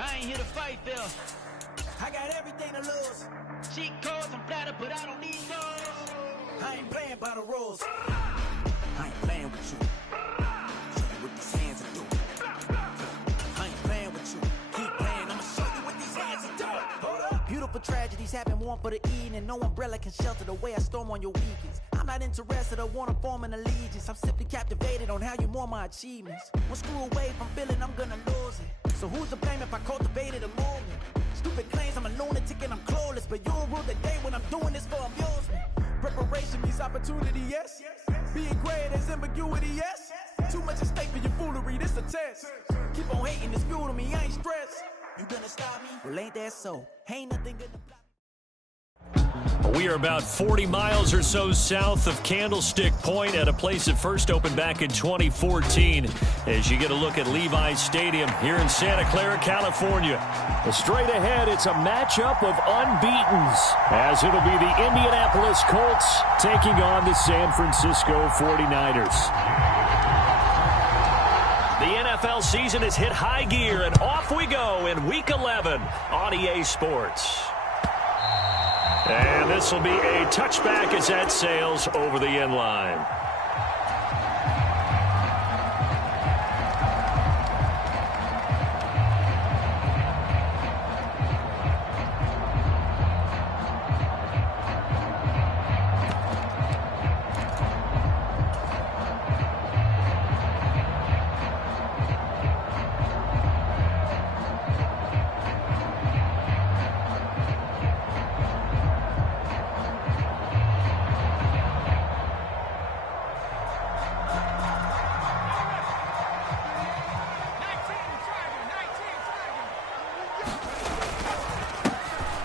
I ain't here to fight, Phil. I got everything to lose. Cheat codes, I'm flattered, but I don't need those. I ain't playing by the rules. I ain't playing with you. Show you what these hands are doing. I ain't playing with you. Keep playing, I'ma show you what these hands are doing. Hold up. Beautiful tragedies happen, one for the evening. No umbrella can shelter the way I storm on your weekends. I'm not interested or wanna form an allegiance. I'm simply captivated on how you mourn my achievements. One screw away from feeling I'm gonna lose it. So who's to blame if I cultivated a movement? Stupid claims I'm a lunatic and I'm clueless, but you'll rule the day when I'm doing this for amusement. Preparation means opportunity, yes. Being great is ambiguity, yes. Too much at stake for your foolery, this a test. Keep on hating, it's fuel to me, I ain't stressed. You gonna stop me? Well, ain't that so? Ain't nothing gonna block. We are about 40 miles or so south of Candlestick Point at a place that first opened back in 2014 as you get a look at Levi's Stadium here in Santa Clara, California. Straight ahead, it's a matchup of unbeatens as it'll be the Indianapolis Colts taking on the San Francisco 49ers. The NFL season has hit high gear, and off we go in Week 11 on EA Sports. And this will be a touchback as that sails over the end line.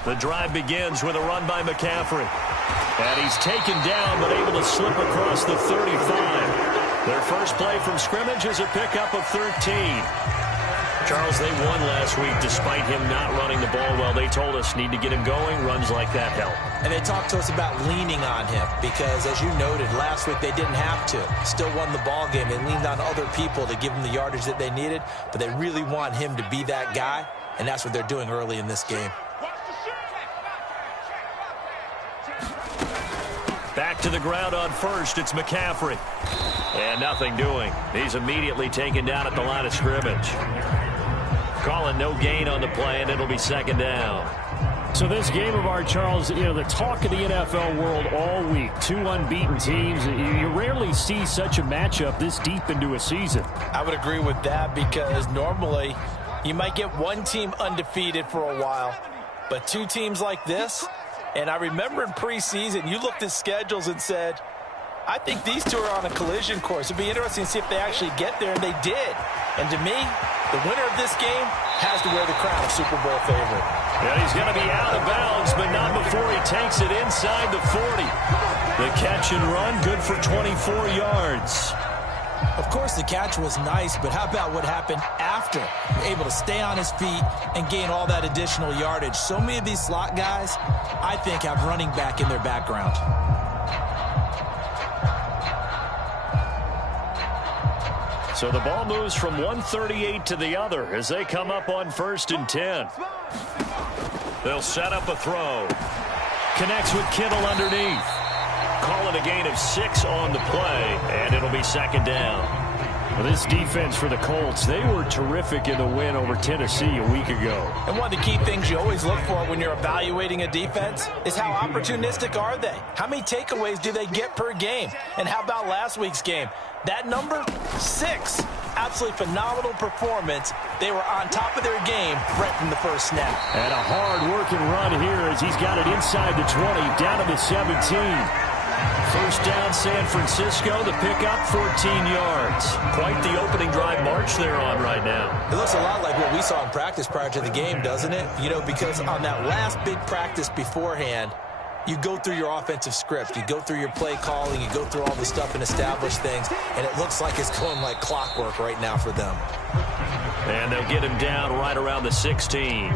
The drive begins with a run by McCaffrey. And he's taken down, but able to slip across the 35. Their first play from scrimmage is a pickup of 13. Charles, they won last week despite him not running the ball well. They told us need to get him going. Runs like that help. And they talked to us about leaning on him because, as you noted, last week they didn't have to. Still won the ball game. They leaned on other people to give them the yardage that they needed, but they really want him to be that guy, and that's what they're doing early in this game. Back to the ground on first, it's McCaffrey. And nothing doing. He's immediately taken down at the line of scrimmage. Calling no gain on the play, and it'll be second down. So this game of ours, Charles, you know, the talk of the NFL world all week. Two unbeaten teams. You rarely see such a matchup this deep into a season. I would agree with that because normally you might get one team undefeated for a while, but two teams like this. And I remember in preseason, you looked at schedules and said, I think these two are on a collision course. It'd be interesting to see if they actually get there, and they did. And to me, the winner of this game has to wear the crown of Super Bowl favorite. And he's going to be out of bounds, but not before he takes it inside the 40. The catch and run, good for 24 yards. Of course, the catch was nice, but how about what happened after? Able to stay on his feet and gain all that additional yardage. So many of these slot guys, I think, have running back in their background. So the ball moves from 138 to the other as they come up on 1st and 10. They'll set up a throw. Connects with Kittle underneath. Calling a gain of 6 on the play, and it'll be second down. Well, this defense for the Colts, they were terrific in the win over Tennessee a week ago. And one of the key things you always look for when you're evaluating a defense is how opportunistic are they? How many takeaways do they get per game? And how about last week's game? That number, 6. Absolutely phenomenal performance. They were on top of their game right from the first snap. And a hard-working run here as he's got it inside the 20, down to the 17. First down, San Francisco. The pickup, 14 yards. Quite the opening drive march they're on right now. It looks a lot like what we saw in practice prior to the game, doesn't it? You know, because on that last big practice beforehand, you go through your offensive script. You go through your play calling. You go through all the stuff and establish things. And it looks like it's going like clockwork right now for them. And they'll get him down right around the 16.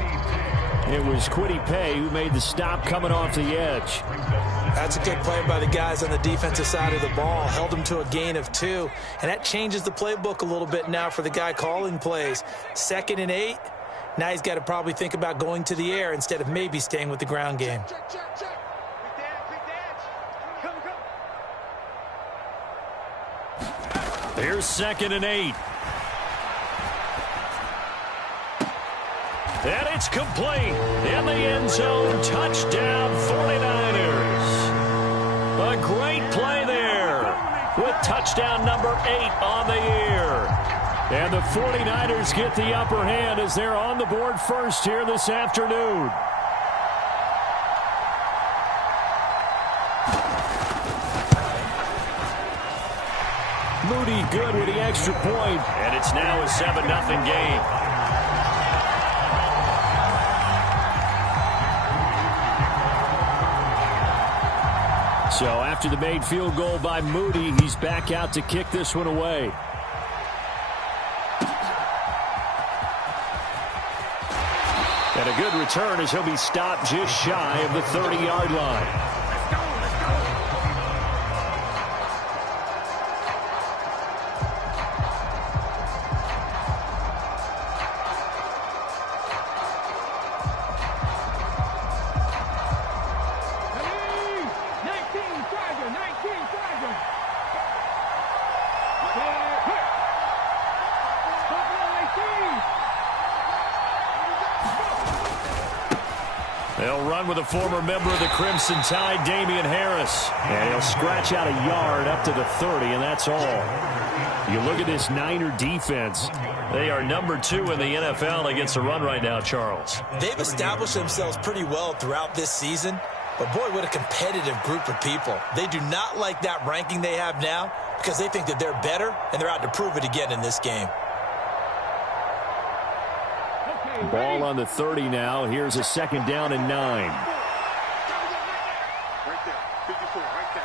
It was Kwity Paye who made the stop coming off the edge. That's a good play by the guys on the defensive side of the ball. Held him to a gain of 2. And that changes the playbook a little bit now for the guy calling plays. 2nd and 8. Now he's got to probably think about going to the air instead of maybe staying with the ground game. Here's 2nd and 8. And it's complete. In the end zone, touchdown 49ers. A great play there with touchdown number 8 on the year. And the 49ers get the upper hand as they're on the board first here this afternoon. Moody good with the extra point. And it's now a 7-0 game. So after the made field goal by Moody, he's back out to kick this one away. And a good return as he'll be stopped just shy of the 30-yard line. They'll run with a former member of the Crimson Tide, Damian Harris. And he'll scratch out a yard up to the 30, and that's all. You look at this Niner defense. They are number 2 in the NFL against the run right now, Charles. They've established themselves pretty well throughout this season. But, boy, what a competitive group of people. They do not like that ranking they have now because they think that they're better, and they're out to prove it again in this game. Ball on the 30 now. Here's a 2nd down and 9. Right there, 54, right there,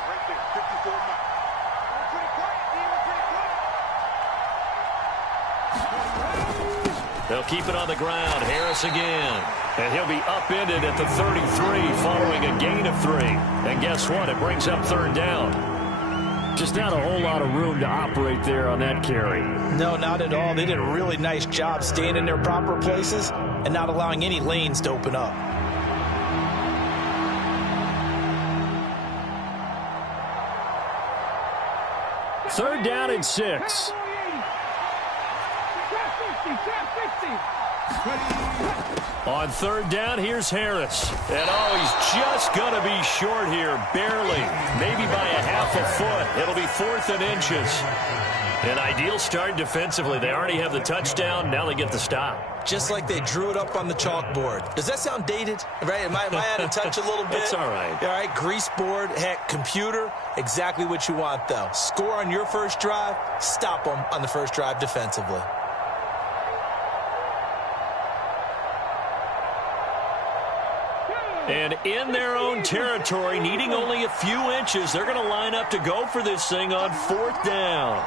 54. They'll keep it on the ground. Harris again. And he'll be upended at the 33 following a gain of 3. And guess what? It brings up 3rd down. Just not a whole lot of room to operate there on that carry. No, not at all. They did a really nice job staying in their proper places and not allowing any lanes to open up. Third down and 6. On 3rd down, here's Harris. And, he's just going to be short here, barely. Maybe by a half a foot. It'll be 4th and inches. An ideal start defensively. They already have the touchdown. Now they get the stop. Just like they drew it up on the chalkboard. Does that sound dated? Right? Am I out of touch a little bit? It's all right. All right, grease board, heck, computer, exactly what you want, though. Score on your first drive, stop them on the first drive defensively. And in their own territory, needing only a few inches, they're going to line up to go for this thing on 4th down.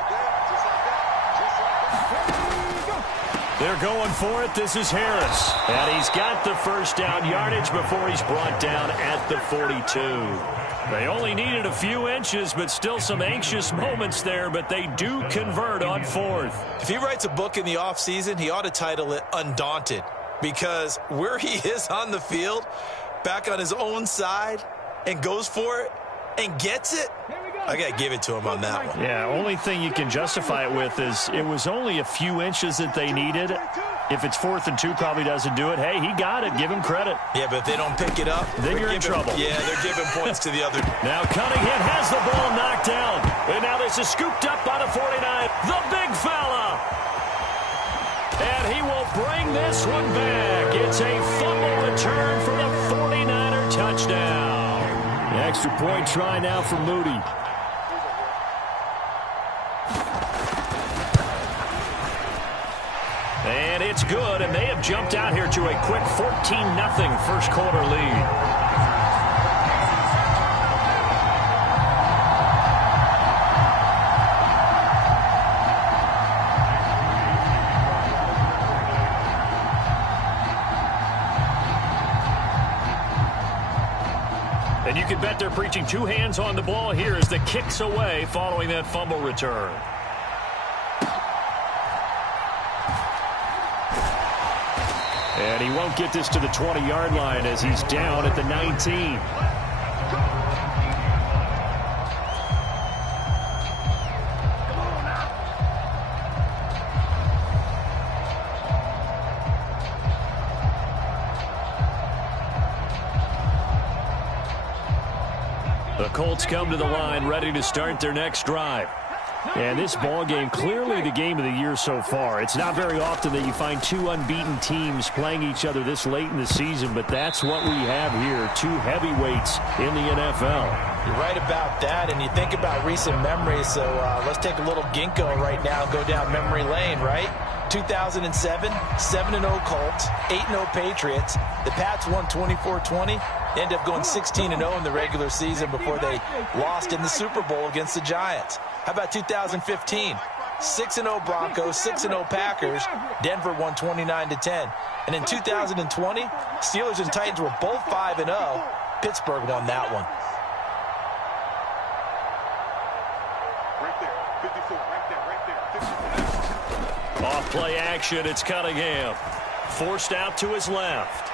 They're going for it. This is Harris. And he's got the first down yardage before he's brought down at the 42. They only needed a few inches, but still some anxious moments there, but they do convert on 4th. If he writes a book in the offseason, he ought to title it Undaunted, because where he is on the field, back on his own side, and goes for it and gets it, I got to give it to him on that one. Yeah, only thing you can justify it with is it was only a few inches that they needed. If it's 4th and 2, probably doesn't do it. Hey, he got it. Give him credit. Yeah, but if they don't pick it up, then you're in trouble. Yeah, they're giving points to the other. Now Cunningham has the ball knocked down. And now this is scooped up by the 49. The big fella. And he will bring this one back. It's a fumble return for the 49er touchdown. Extra point try now for Moody. And it's good, and they have jumped out here to a quick 14-0 first quarter lead. And you can bet they're preaching 2 hands on the ball here as the kick's away following that fumble return. And he won't get this to the 20-yard line as he's down at the 19. The Colts come to the line, ready to start their next drive. And this ball game, clearly the game of the year so far. It's not very often that you find two unbeaten teams playing each other this late in the season, but that's what we have here, two heavyweights in the NFL. You're right about that, and you think about recent memories, so let's take a little ginkgo right now and go down memory lane, right? 2007, 7-0 Colts, 8-0 Patriots. The Pats won 24-20. End up going 16-0 in the regular season before they lost in the Super Bowl against the Giants. How about 2015? 6-0 Broncos, 6-0 Packers. Denver won 29-10. And in 2020, Steelers and Titans were both 5-0. Pittsburgh won that one. Right there, 54, right there, 54. Off play action, it's Cunningham. Forced out to his left.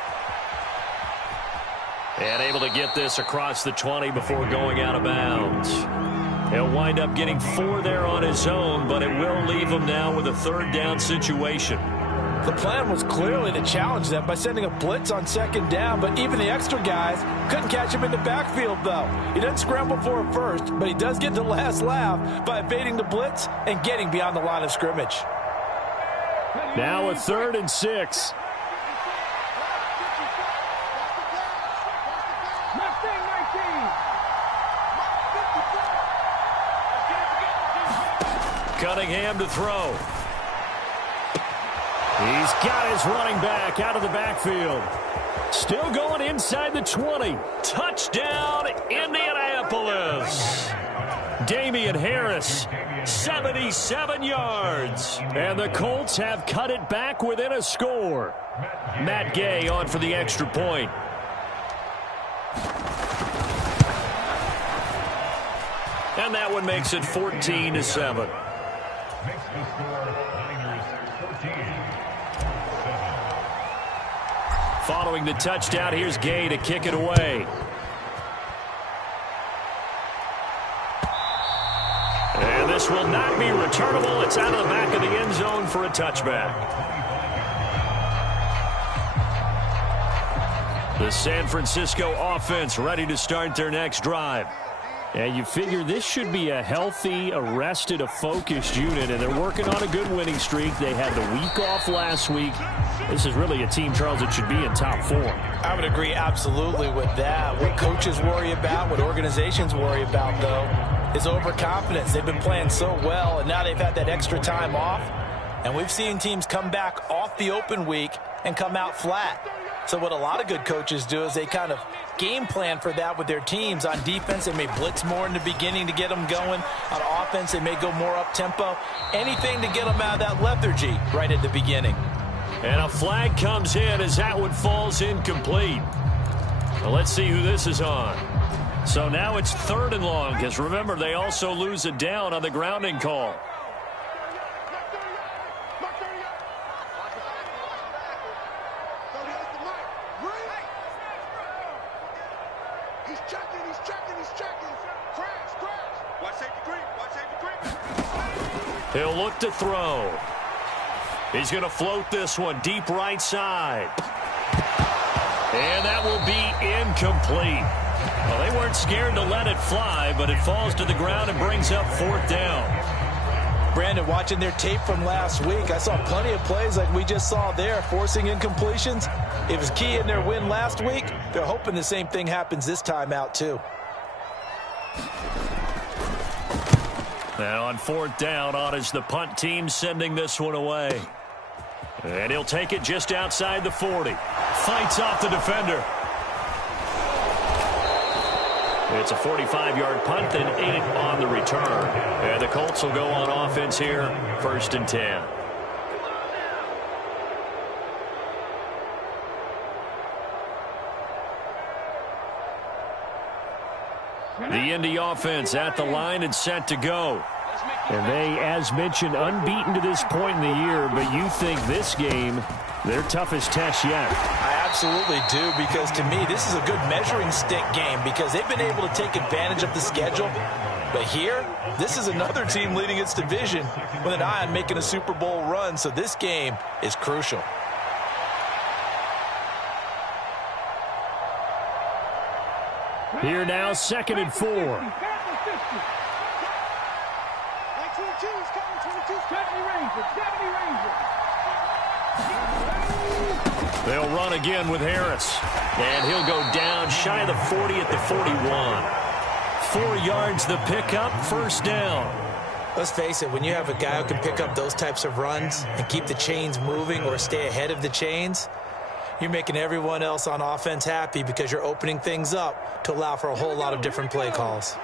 And able to get this across the 20 before going out of bounds. He'll wind up getting 4 there on his own, but it will leave him now with a third down situation. The plan was clearly to challenge them by sending a blitz on second down, but even the extra guys couldn't catch him in the backfield, though. He doesn't scramble for a first, but he does get the last laugh by evading the blitz and getting beyond the line of scrimmage. Now a 3rd and 6. Cunningham to throw. He's got his running back out of the backfield. Still going inside the 20. Touchdown, Indianapolis. Damian Harris, 77 yards. And the Colts have cut it back within a score. Matt Gay on for the extra point. And that one makes it 14-7. Following the touchdown, here's Gay to kick it away. And this will not be returnable. It's out of the back of the end zone for a touchback. The San Francisco offense ready to start their next drive. And you figure this should be a healthy, arrested, a focused unit, and they're working on a good winning streak. They had the week off last week. This is really a team, Charles, that should be in top 4. I would agree absolutely with that. What coaches worry about, what organizations worry about, though, is overconfidence. They've been playing so well, and now they've had that extra time off. And we've seen teams come back off the open week and come out flat. So what a lot of good coaches do is they kind of game plan for that with their teams. On defense, they may blitz more in the beginning to get them going. On offense, they may go more up-tempo. Anything to get them out of that lethargy right at the beginning. And a flag comes in as that one falls incomplete. Well, let's see who this is on. So now it's 3rd and long, because remember, they also lose it down on the grounding call. He'll look to throw. He's going to float this one deep right side. And that will be incomplete. Well, they weren't scared to let it fly, but it falls to the ground and brings up 4th down. Brandon, watching their tape from last week, I saw plenty of plays like we just saw there, forcing incompletions. It was key in their win last week. They're hoping the same thing happens this time out, too. And on 4th down, on is the punt team sending this one away. And he'll take it just outside the 40. Fights off the defender. It's a 45-yard punt, then 8 on the return. And the Colts will go on offense here, 1st and 10. The Indy offense at the line and set to go. And they, as mentioned, unbeaten to this point in the year, but you think this game, their toughest test yet? I absolutely do, because to me, this is a good measuring stick game because they've been able to take advantage of the schedule. But here, this is another team leading its division with an eye on making a Super Bowl run, so this game is crucial. Here now, 2nd and 4. They'll run again with Harris. And he'll go down shy of the 40 at the 41. 4 yards the pickup, 1st down. Let's face it, when you have a guy who can pick up those types of runs and keep the chains moving or stay ahead of the chains, you're making everyone else on offense happy because you're opening things up to allow for a whole lot of different play calls.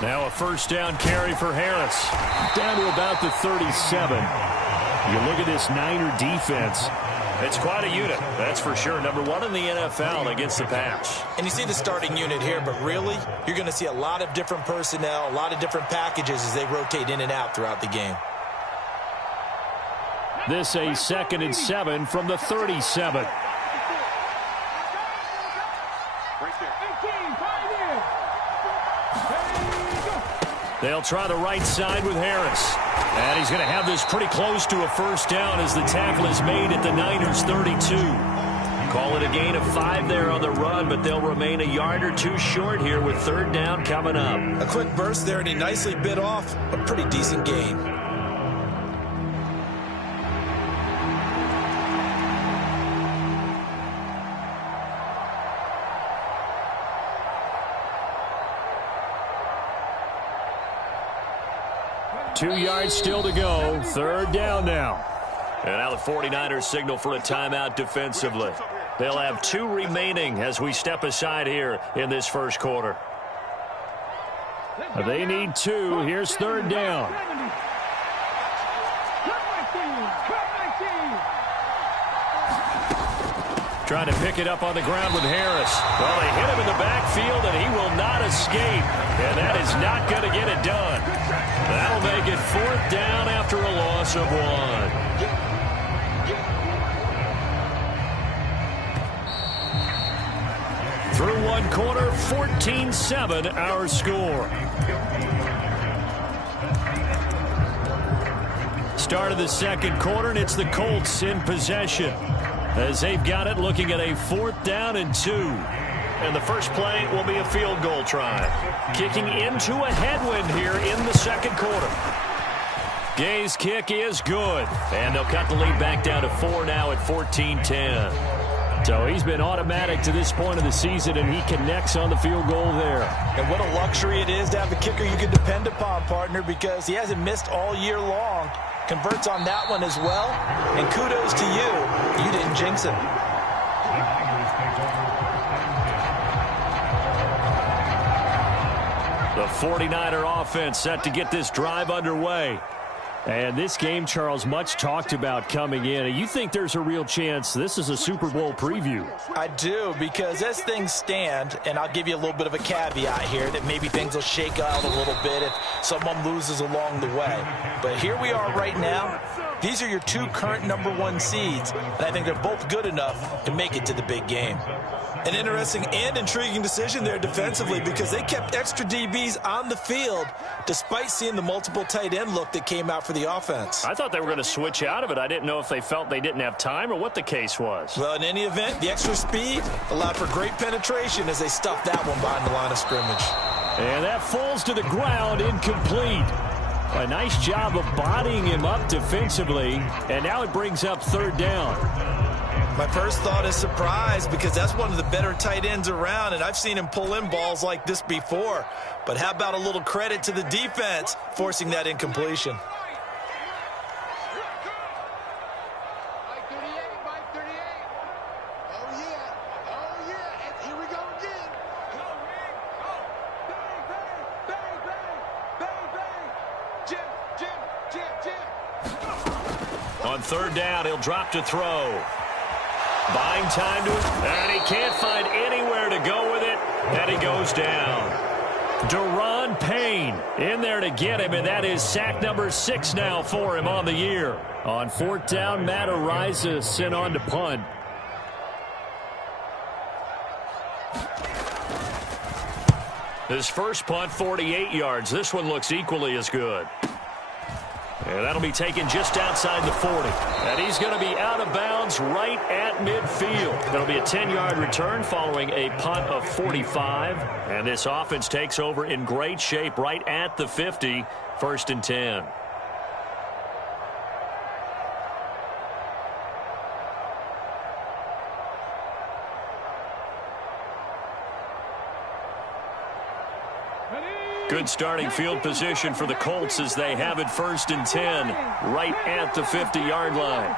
Now a 1st down carry for Harris. Down to about the 37. You look at this Niner defense. It's quite a unit, that's for sure. Number 1 in the NFL against the pass. And you see the starting unit here, but really, you're going to see a lot of different personnel, a lot of different packages as they rotate in and out throughout the game. This a 2nd and 7 from the 37. They'll try the right side with Harris. And he's going to have this pretty close to a 1st down as the tackle is made at the Niners' 32. Call it a gain of 5 there on the run, but they'll remain a yard or 2 short here with 3rd down coming up. A quick burst there, and he nicely bit off a pretty decent gain. Two yards still to go. 3rd down now. And now the 49ers signal for a timeout defensively. They'll have 2 remaining as we step aside here in this 1st quarter. They need 2. Here's 3rd down. Trying to pick it up on the ground with Harris. Well, they hit him in the backfield, and he will not escape. And that is not going to get it done. That'll make it 4th down after a loss of 1. Through 1 quarter, 14-7 our score. Start of the 2nd quarter, and it's the Colts in possession as they've got it, looking at a 4th down and 2. And the first play will be a field goal try. Kicking into a headwind here in the 2nd quarter. Gay's kick is good. And they'll cut the lead back down to 4 now at 14-10. So he's been automatic to this point of the season, and he connects on the field goal there. And what a luxury it is to have a kicker you can depend upon, partner, because he hasn't missed all year long. Converts on that one as well. And kudos to you. You didn't jinx him. The 49er offense set to get this drive underway. And this game, Charles, much talked about coming in. You think there's a real chance this is a Super Bowl preview? I do, because as things stand, and I'll give you a little bit of a caveat here, that maybe things will shake out a little bit if someone loses along the way. But here we are right now. These are your 2 current number 1 seeds, and I think they're both good enough to make it to the big game. An interesting and intriguing decision there defensively, because they kept extra DBs on the field despite seeing the multiple tight end look that came out for the offense. I thought they were going to switch out of it. I didn't know if they felt they didn't have time or what the case was. Well, in any event, the extra speed allowed for great penetration as they stuffed that one behind the line of scrimmage. And that falls to the ground, incomplete. A nice job of bodying him up defensively, and now it brings up 3rd down. My first thought is surprise, because that's one of the better tight ends around, and I've seen him pull in balls like this before. But how about a little credit to the defense forcing that incompletion? On 3rd down, he'll drop to throw. Buying time to it, and he can't find anywhere to go with it, and he goes down. Deron Payne in there to get him, and that is sack number 6 now for him on the year. On 4th down, Matt Ariza sent on to punt. His first punt, 48 yards. This one looks equally as good. And that'll be taken just outside the 40. And he's going to be out of bounds right at midfield. It'll be a 10-yard return following a punt of 45. And this offense takes over in great shape right at the 50, 1st and 10. Good starting field position for the Colts as they have it 1st and 10 right at the 50-yard line.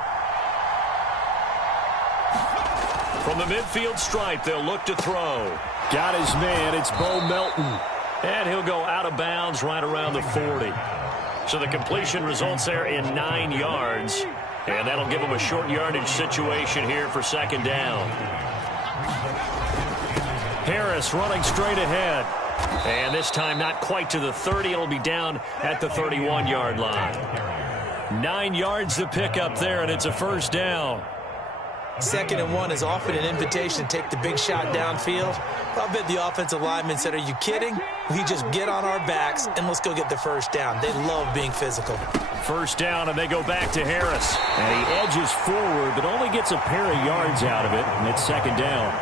From the midfield stripe, they'll look to throw. Got his man. It's Bo Melton. And he'll go out of bounds right around the 40. So the completion results there in 9 yards. And that'll give him a short yardage situation here for 2nd down. Harris running straight ahead. And this time not quite to the 30. It'll be down at the 31-yard line. 9 yards to pick up there, and it's a 1st down. 2nd and 1 is often an invitation to take the big shot downfield. But I bet the offensive lineman said, are you kidding? We just get on our backs and let's go get the 1st down. They love being physical. 1st down, and they go back to Harris. And he edges forward, but only gets a pair of yards out of it, and it's 2nd down.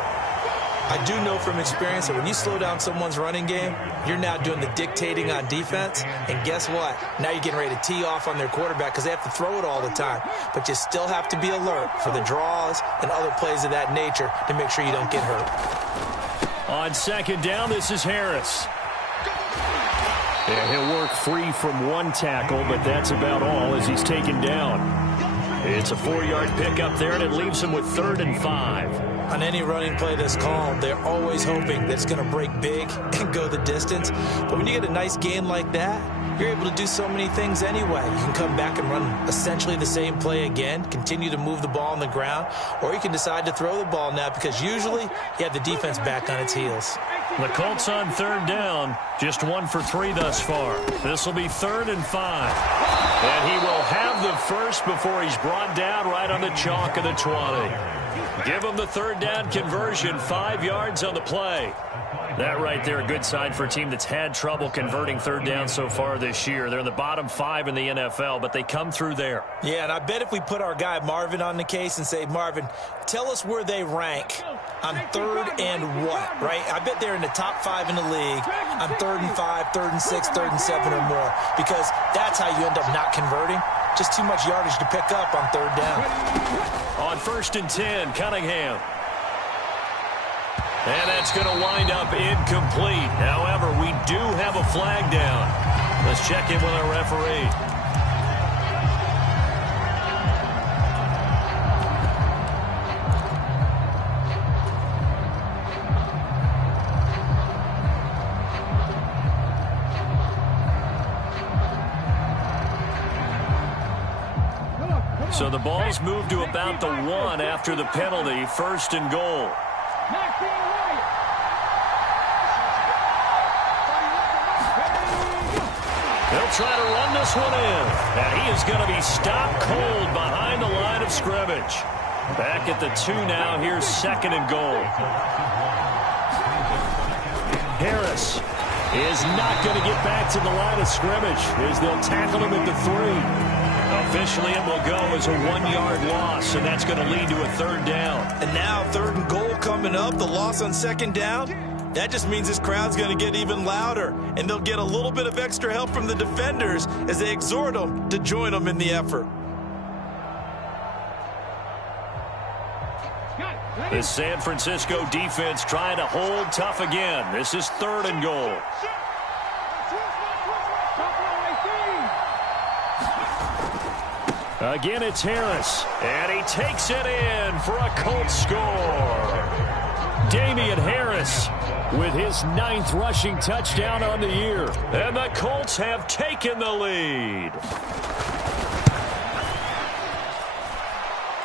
I do know from experience that when you slow down someone's running game, you're now doing the dictating on defense. And guess what? Now you're getting ready to tee off on their quarterback because they have to throw it all the time. But you still have to be alert for the draws and other plays of that nature to make sure you don't get hurt. On 2nd down, this is Harris. And he'll work free from 1 tackle, but that's about all as he's taken down. It's a 4-yard pickup there, and it leaves him with 3rd and 5. On any running play that's called, they're always hoping that it's going to break big and go the distance. But when you get a nice gain like that, you're able to do so many things anyway. You can come back and run essentially the same play again, continue to move the ball on the ground, or you can decide to throw the ball now because usually you have the defense back on its heels. The Colts on 3rd down, just 1 for 3 thus far. This will be 3rd and 5. And he will have the first before he's brought down right on the chalk of the 20. Give him the 3rd down conversion, 5 yards on the play. That right there, a good sign for a team that's had trouble converting 3rd down so far this year. They're in the bottom 5 in the NFL, but they come through there. Yeah, and I bet if we put our guy Marvin on the case and say, Marvin, tell us where they rank on 3rd and what, right? I bet they're in the top 5 in the league on 3rd and 5, 3rd and 6, 3rd and 7 or more, because that's how you end up not converting. Just too much yardage to pick up on 3rd down. On 1st and 10, Cunningham. And that's going to wind up incomplete. However, we do have a flag down. Let's check in with our referee. So the ball's moved to about the 1 after the penalty, 1st and goal. He'll try to run this one in. And he is going to be stopped cold behind the line of scrimmage. Back at the 2 now. Here's 2nd and goal. Harris is not going to get back to the line of scrimmage as they'll tackle him at the 3. Officially, it will go as a 1-yard loss, and that's going to lead to a 3rd down. And now 3rd and goal coming up, the loss on 2nd down. That just means this crowd's going to get even louder, and they'll get a little bit of extra help from the defenders as they exhort them to join them in the effort. The San Francisco defense trying to hold tough again. This is 3rd and goal. Again, it's Harris, and he takes it in for a Colts score. Damian Harris with his 9th rushing touchdown on the year. And the Colts have taken the lead.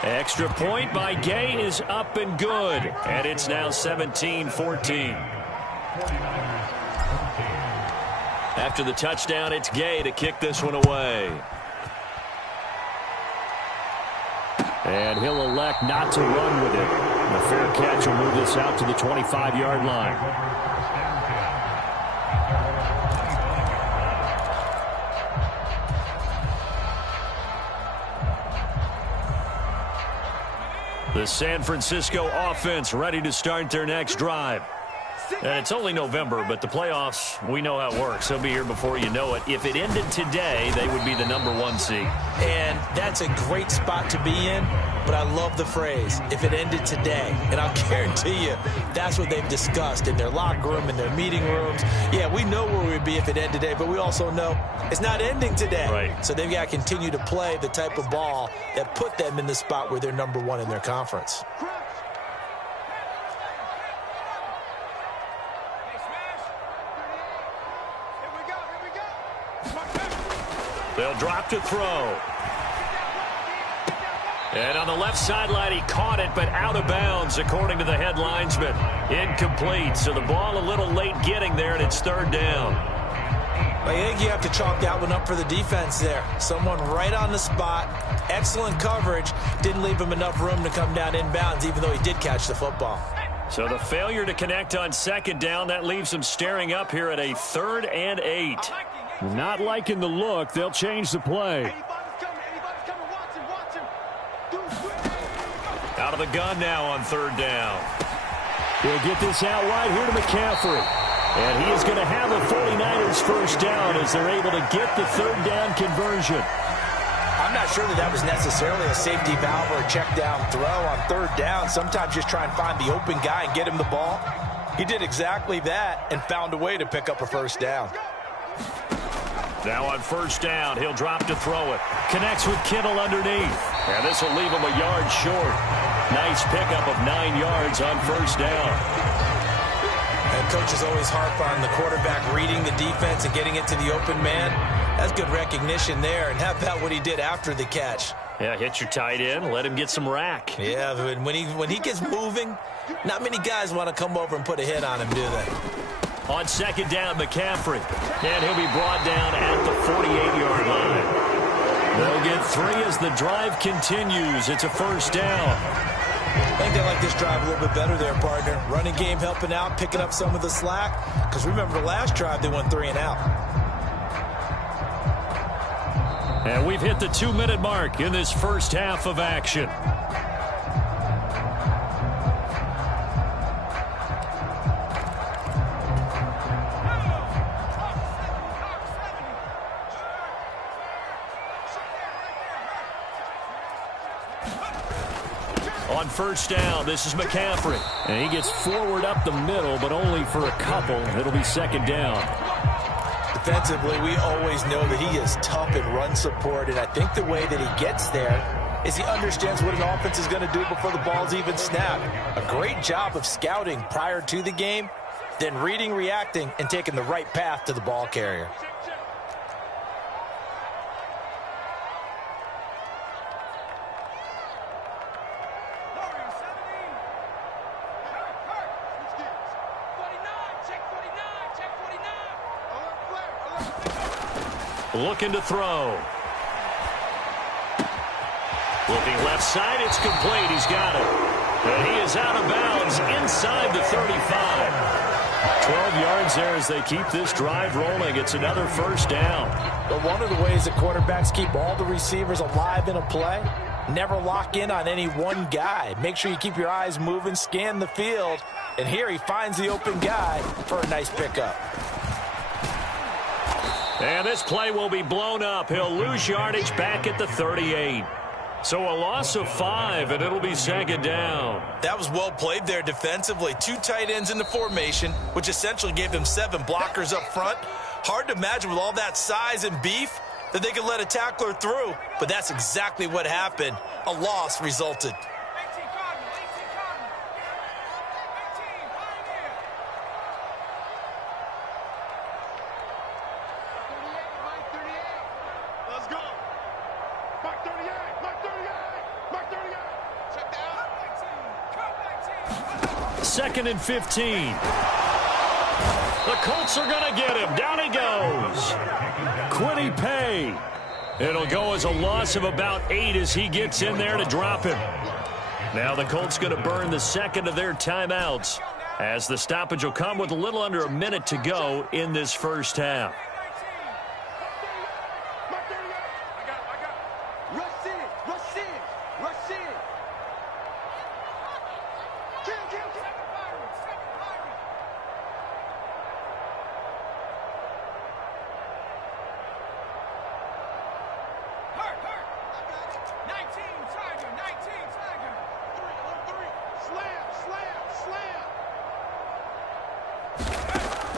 Extra point by Gay is up and good. And it's now 17-14. After the touchdown, it's Gay to kick this one away. And he'll elect not to run with it. The fair catch will move this out to the 25-yard line. The San Francisco offense ready to start their next drive. And it's only November, but the playoffs, we know how it works. They'll be here before you know it. If it ended today, they would be the #1 seed. And that's a great spot to be in, but I love the phrase, if it ended today. And I'll guarantee you, that's what they've discussed in their locker room, in their meeting rooms. Yeah, we know where we'd be if it ended today, but we also know it's not ending today. Right. So they've got to continue to play the type of ball that put them in the spot where they're #1 in their conference. They'll drop to throw. And on the left sideline, he caught it, but out of bounds, according to the head linesman. Incomplete, so the ball a little late getting there, and it's 3rd down. I think you have to chalk that one up for the defense there. Someone right on the spot, excellent coverage, didn't leave him enough room to come down inbounds, even though he did catch the football. So the failure to connect on 2nd down, that leaves him staring up here at a 3rd and 8. Not liking the look. They'll change the play. Out of the gun now on 3rd down. He'll get this out wide here to McCaffrey. And he is going to have a 49ers first down as they're able to get the 3rd down conversion. I'm not sure that was necessarily a safety valve or a check down throw on 3rd down. Sometimes just try and find the open guy and get him the ball. He did exactly that and found a way to pick up a first down. Now on 1st down, he'll drop to throw it. Connects with Kittle underneath. And this will leave him a yard short. Nice pickup of 9 yards on 1st down. And coaches always harp on the quarterback reading the defense and getting it to the open man. That's good recognition there. And how about what he did after the catch? Yeah, hit your tight end, let him get some rack. Yeah, but when he gets moving, not many guys want to come over and put a hit on him, do they? On 2nd down, McCaffrey. And he'll be brought down at the 48-yard line. They'll get 3 as the drive continues. It's a 1st down. I think they like this drive a little bit better there, partner. Running game helping out, picking up some of the slack. Because remember the last drive, they went 3 and out. And we've hit the 2-minute mark in this first half of action. On 1st down, this is McCaffrey. And he gets forward up the middle, but only for a couple. It'll be 2nd down. Defensively, we always know that he is tough in run support, and I think the way that he gets there is he understands what an offense is going to do before the ball's even snapped. A great job of scouting prior to the game, then reading, reacting, and taking the right path to the ball carrier. Looking to throw. Looking left side, it's complete. He's got it. And he is out of bounds inside the 35. 12 yards there as they keep this drive rolling. It's another 1st down. But one of the ways that quarterbacks keep all the receivers alive in a play, never lock in on any one guy. Make sure you keep your eyes moving, scan the field. And here he finds the open guy for a nice pickup. And this play will be blown up. He'll lose yardage back at the 38. So a loss of 5, and it'll be 2nd down. That was well played there defensively. 2 tight ends in the formation, which essentially gave them 7 blockers up front. Hard to imagine with all that size and beef that they could let a tackler through, but that's exactly what happened. A loss resulted. Let's go. Mark 38. Mark 38. Mark 38. 2nd and 15. The Colts are going to get him. Down he goes. Quiddy Pay. It'll go as a loss of about 8 as he gets in there to drop him. Now the Colts going to burn the second of their timeouts as the stoppage will come with a little under a minute to go in this first half.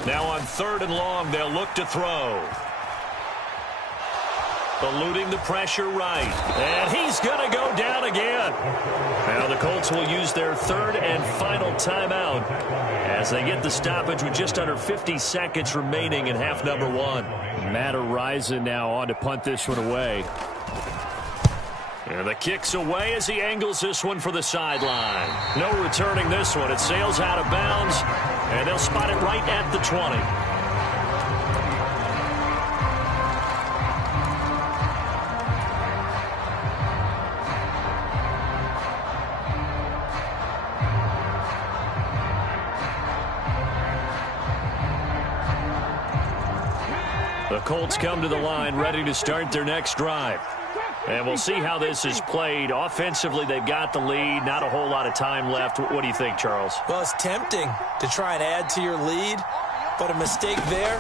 Now on 3rd and long, they'll look to throw. Eluding the pressure right. And he's going to go down again. Now the Colts will use their 3rd and final timeout as they get the stoppage with just under 50 seconds remaining in half number 1. Matt Araiza now on to punt this one away. And the kick's away as he angles this one for the sideline. No returning this one. It sails out of bounds, and they'll spot it right at the 20. The Colts come to the line ready to start their next drive. And we'll see how this is played. Offensively, they've got the lead. Not a whole lot of time left. What do you think, Charles? Well, it's tempting to try and add to your lead, but a mistake there,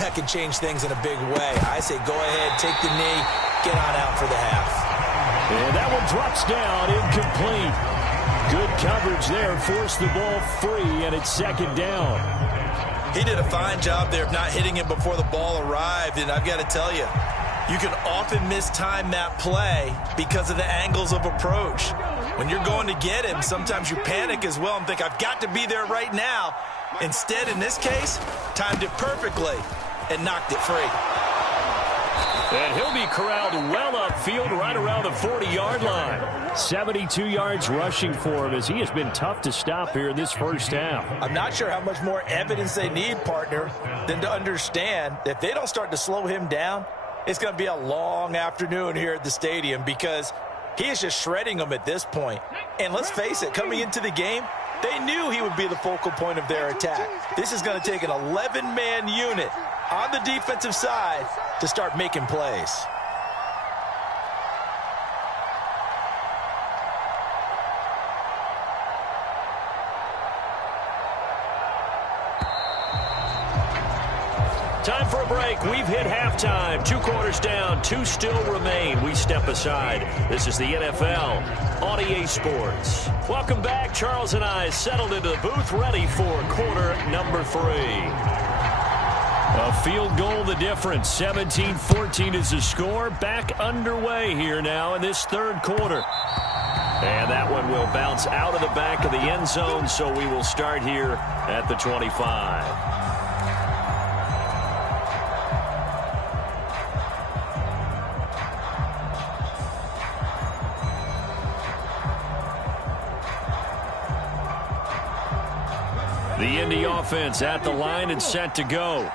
that could change things in a big way. I say go ahead, take the knee, get on out for the half. And that one drops down, incomplete. Good coverage there, forced the ball free, and it's 2nd down. He did a fine job there of not hitting it before the ball arrived, and I've got to tell you, you can often mistime that play because of the angles of approach. When you're going to get him, sometimes you panic as well and think, I've got to be there right now. Instead, in this case, timed it perfectly and knocked it free. And he'll be corralled well upfield right around the 40-yard line. 72 yards rushing for him as he has been tough to stop here in this first half. I'm not sure how much more evidence they need, partner, than to understand that if they don't start to slow him down, it's going to be a long afternoon here at the stadium because he is just shredding them at this point. And let's face it, coming into the game, they knew he would be the focal point of their attack. This is going to take an 11-man unit on the defensive side to start making plays. Time for a break. We've hit halftime. 2 quarters down. 2 still remain. We step aside. This is the NFL on EA Sports. Welcome back. Charles and I settled into the booth ready for quarter number 3. A field goal the difference. 17-14 is the score. Back underway here now in this 3rd quarter. And that one will bounce out of the back of the end zone, so we will start here at the 25. The Indy offense at the line and set to go.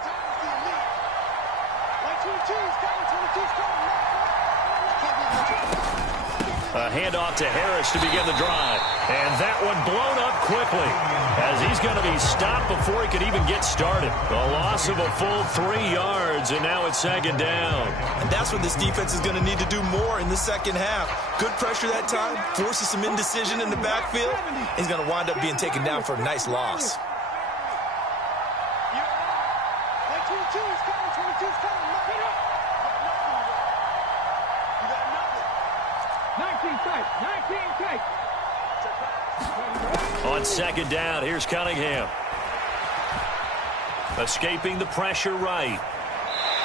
A handoff to Harris to begin the drive. And that one blown up quickly as he's going to be stopped before he could even get started. A loss of a full 3 yards, and now it's 2nd down. And that's what this defense is going to need to do more in the second half. Good pressure that time, forces some indecision in the backfield. He's going to wind up being taken down for a nice loss. On 2nd down, here's Cunningham. Escaping the pressure right.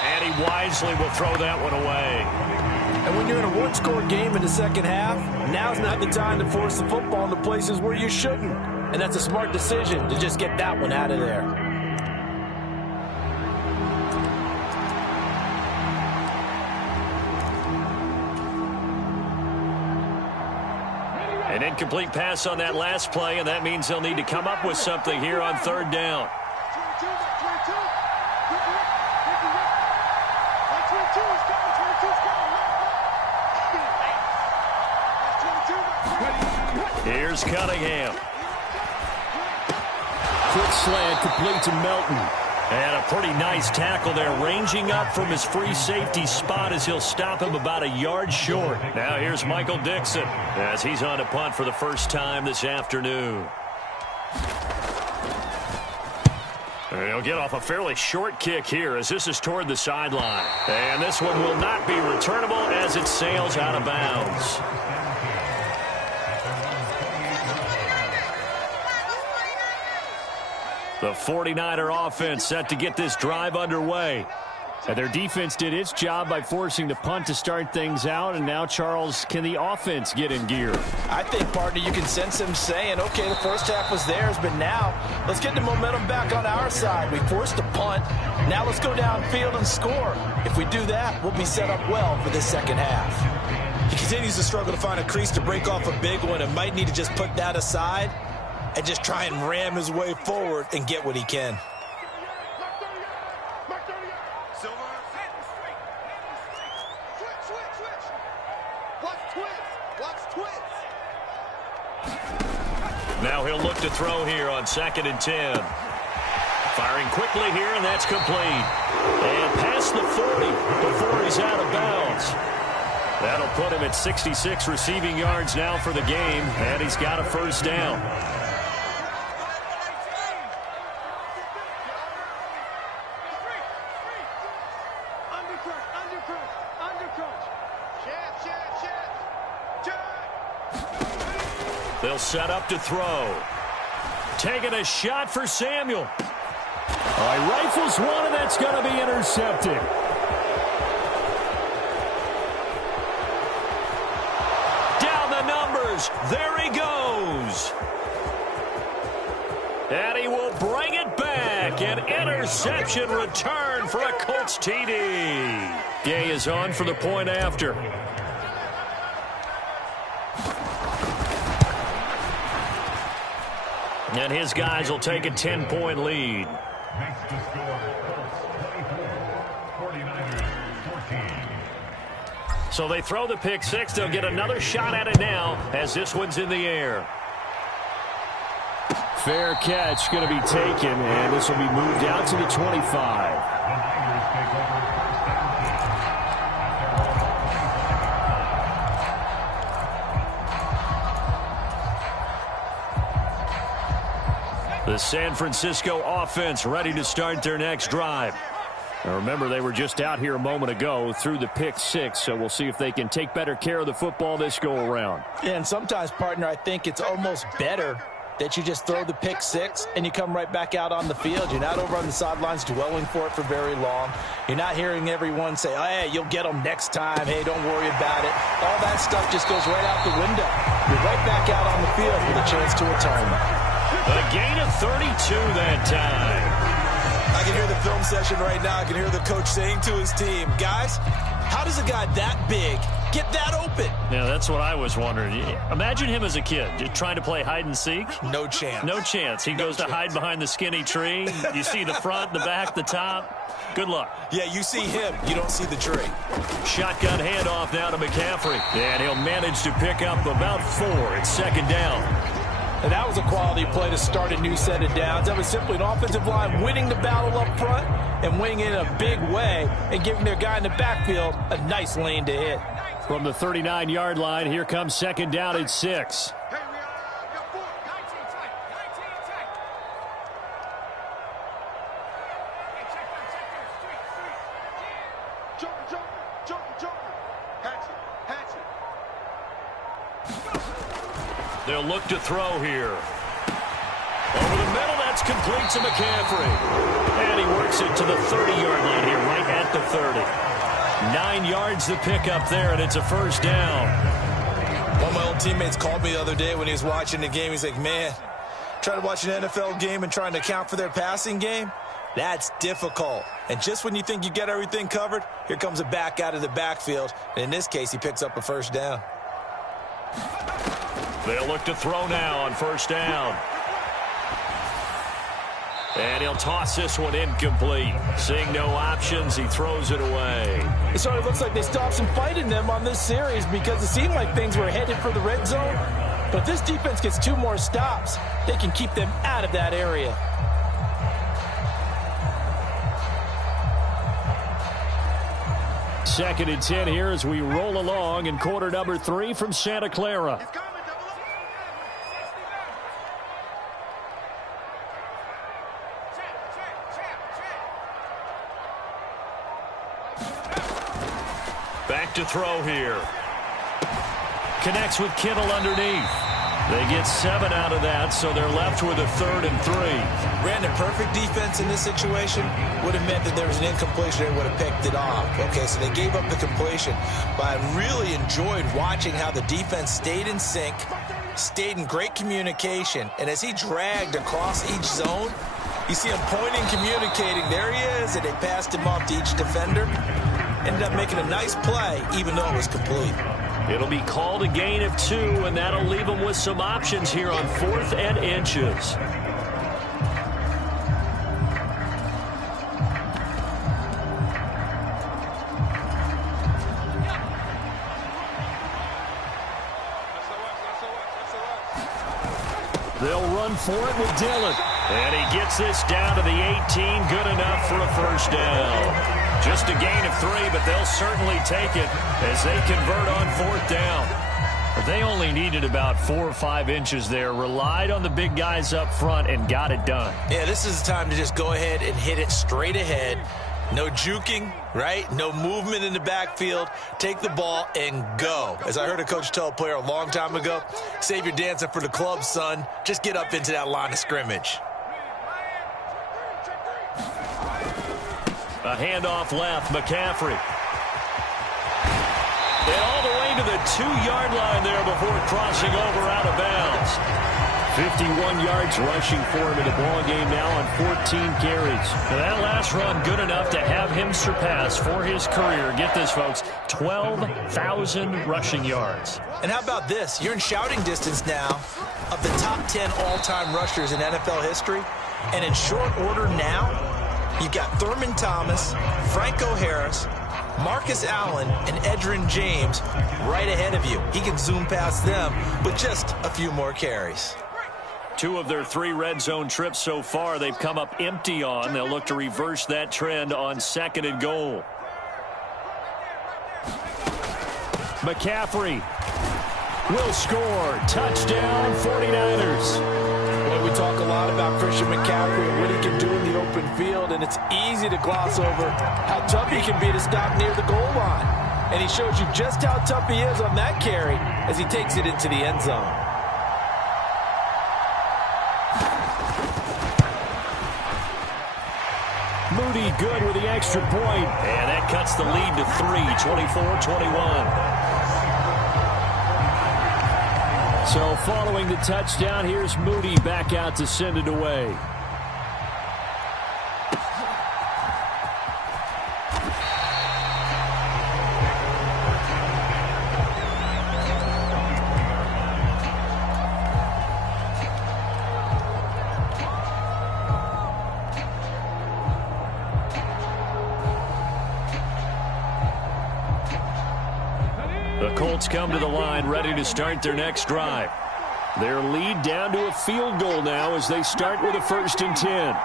And he wisely will throw that one away. And when you're in a one-score game in the second half, now's not the time to force the football into places where you shouldn't. And that's a smart decision to just get that one out of there. And incomplete pass on that last play, and that means they'll need to come up with something here on third down. Here's Cunningham. Quick slant complete to Melton. And a pretty nice tackle there, ranging up from his free safety spot as he'll stop him about a yard short. Now here's Michael Dixon as he's on to punt for the first time this afternoon. He'll get off a fairly short kick here as this is toward the sideline. And this one will not be returnable as it sails out of bounds. The 49er offense set to get this drive underway. And their defense did its job by forcing the punt to start things out. And now, Charles, can the offense get in gear? I think, partner, you can sense him saying, okay, the first half was theirs, but now let's get the momentum back on our side. We forced a punt. Now let's go downfield and score. If we do that, we'll be set up well for this second half. He continues to struggle to find a crease to break off a big one and might need to just put that aside and just try and ram his way forward and get what he can. Now he'll look to throw here on 2nd and 10. Firing quickly here, and that's complete. And past the 40 before he's out of bounds. That'll put him at 66 receiving yards now for the game, and he's got a first down. They'll set up to throw. Taking a shot for Samuel. All right, rifles one, and that's going to be intercepted. Down the numbers. There he goes. And he will bring it back. An interception return for a Colts TD. Gay is on for the point after. And his guys will take a 10-point lead. So they throw the pick six. They'll get another shot at it now as this one's in the air. Fair catch going to be taken, and this will be moved out to the 25. The San Francisco offense ready to start their next drive. Now remember, they were just out here a moment ago through the pick six, so we'll see if they can take better care of the football this go around. And sometimes, partner, I think it's almost better that you just throw the pick six and you come right back out on the field. You're not over on the sidelines dwelling for it for very long. You're not hearing everyone say, oh, hey, you'll get them next time. Hey, don't worry about it. All that stuff just goes right out the window. You're right back out on the field with a chance to atone. A gain of 32 that time. I can hear the film session right now. I can hear the coach saying to his team, guys, how does a guy that big get that open? Yeah, that's what I was wondering. Imagine him as a kid just trying to play hide and seek. No chance. No chance. He goes to hide behind the skinny tree. You see the front, the back, the top. Good luck. Yeah, you see him. You don't see the tree. Shotgun handoff now to McCaffrey. And he'll manage to pick up about 4. It's 2nd down. And that was a quality play to start a new set of downs. That was simply an offensive line winning the battle up front and winning it in a big way and giving their guy in the backfield a nice lane to hit. From the 39-yard line, here comes 2nd down at 6. They'll look to throw here. Over the middle, that's complete to McCaffrey. And he works it to the 30-yard line here, right at the 30. 9 yards to pick up there, and it's a first down. One of my old teammates called me the other day when he was watching the game. He's like, man, trying to watch an NFL game and trying to account for their passing game, that's difficult. And just when you think you get everything covered, here comes a back out of the backfield. And in this case, he picks up a first down. They'll look to throw now on first down. And he'll toss this one incomplete. Seeing no options, he throws it away. It sort of looks like they stopped some fight in them on this series because it seemed like things were headed for the red zone. But if this defense gets 2 more stops, they can keep them out of that area. Second and 10 here as we roll along in quarter number 3 from Santa Clara. Back to throw here. Connects with Kittle underneath. They get 7 out of that, so they're left with a 3rd and 3. Brandon, perfect defense in this situation would have meant that there was an incompletion. They would have picked it off. Okay, so they gave up the completion. But I really enjoyed watching how the defense stayed in sync, stayed in great communication, and as he dragged across each zone, you see him pointing, communicating. There he is, and they passed him off to each defender. Ended up making a nice play, even though it was complete. It'll be called a gain of 2, and that'll leave them with some options here on 4th and inches. They'll run for it with Dillon. And he gets this down to the 18, good enough for a first down. Just a gain of 3, but they'll certainly take it as they convert on 4th down. They only needed about 4 or 5 inches there, relied on the big guys up front, and got it done. Yeah, this is the time to just go ahead and hit it straight ahead. No juking, right? No movement in the backfield. Take the ball and go. As I heard a coach tell a player a long time ago, save your dancing for the club, son. Just get up into that line of scrimmage. A handoff left, McCaffrey. And all the way to the 2-yard line there before crossing over out of bounds. 51 yards rushing for him in the ball game now on 14 carries. And that last run good enough to have him surpass for his career, get this, folks, 12,000 rushing yards. And how about this? You're in shouting distance now of the top 10 all-time rushers in NFL history. And in short order now, you've got Thurman Thomas, Franco Harris, Marcus Allen, and Edgerrin James right ahead of you. He can zoom past them with just a few more carries. 2 of their 3 red zone trips so far they've come up empty on. They'll look to reverse that trend on 2nd and goal. McCaffrey will score. Touchdown, 49ers. Well, we talk a lot about Christian McCaffrey and what he can do in the open field, and it's easy to gloss over how tough he can be to stop near the goal line. And he shows you just how tough he is on that carry as he takes it into the end zone. Moody good with the extra point. And that cuts the lead to 3, 24-21. So following the touchdown, here's Moody back out to send it away. The Colts come to the line ready to start their next drive. Their lead down to a field goal now as they start with a 1st and 10.